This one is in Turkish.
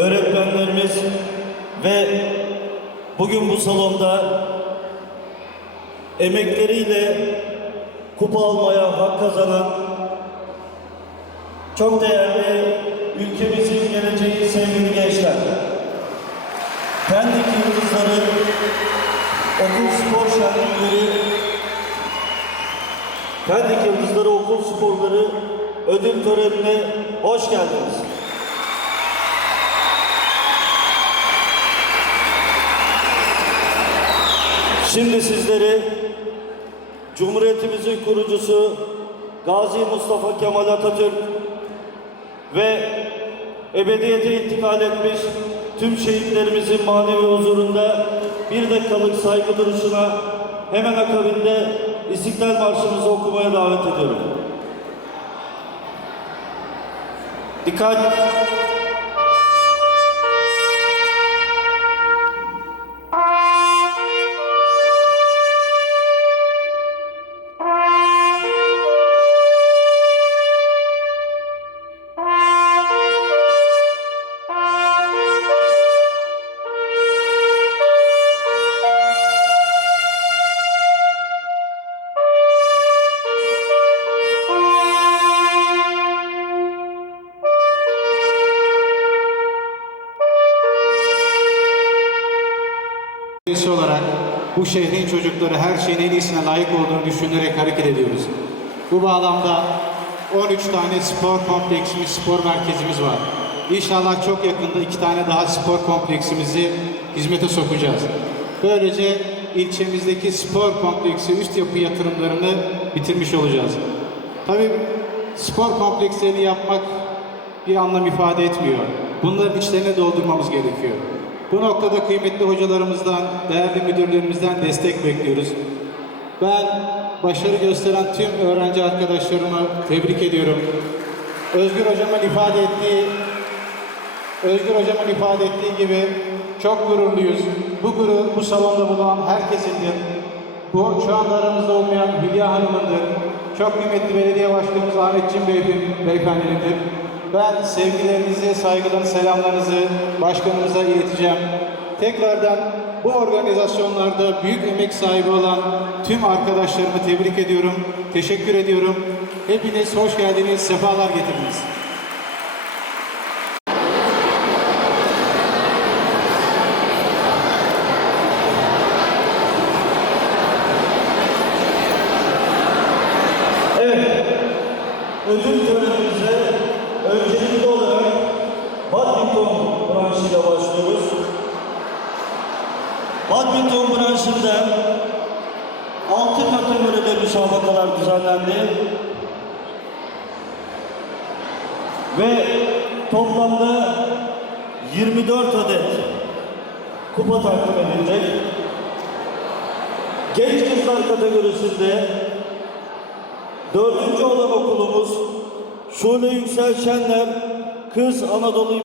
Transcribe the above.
öğretmenlerimiz ve bugün bu salonda emekleriyle kupa almaya hak kazanan çok değerli ülkemizin geleceği sevgili gençler. Pendik Yıldızları Okul Spor Şenlikleri Pendik Yıldızları Okul Sporları ödül törenine hoş geldiniz. Şimdi sizleri Cumhuriyetimizin kurucusu Gazi Mustafa Kemal Atatürk ve ebediyete intikal etmiş tüm şehitlerimizin manevi huzurunda bir dakikalık saygı duruşuna hemen akabinde İstiklal Marşımızı okumaya davet ediyorum. Dikkat! Üyesi olarak bu şehrin çocukları her şeyin en iyisine layık olduğunu düşünerek hareket ediyoruz. Bu bağlamda 13 tane spor kompleksimiz, spor merkezimiz var. İnşallah çok yakında iki tane daha spor kompleksimizi hizmete sokacağız. Böylece ilçemizdeki spor kompleksi üst yapı yatırımlarını bitirmiş olacağız. Tabii spor komplekslerini yapmak bir anlam ifade etmiyor. Bunların içlerini doldurmamız gerekiyor. Bu noktada kıymetli hocalarımızdan, değerli müdürlerimizden destek bekliyoruz. Ben başarı gösteren tüm öğrenci arkadaşlarımı tebrik ediyorum. Özgür hocamın ifade ettiği Özgür hocamın ifade ettiği gibi çok gururluyuz. Bu gurur bu salonda bulunan herkesindir. Bu şu anda aramızda olmayan Hülya Hanım'ındır. Çok kıymetli belediye başkanımız Ahmetciğim Bey, beyefendindir. Ben sevgilerinizi, saygılarınızı, selamlarınızı başkanımıza ileteceğim. Tekrardan bu organizasyonlarda büyük emek sahibi olan tüm arkadaşlarımı tebrik ediyorum. Teşekkür ediyorum. Hepiniz hoş geldiniz, sefalar getirdiniz. Evet, ödül törenimize Badminton branşında 6 kategoride müsabakalar düzenlendi. Ve toplamda 24 adet kupa takdim edildi. Genç kızlar kategorisinde Dördüncü olan okulumuz Şule Yüksel Şenler Kız Anadolu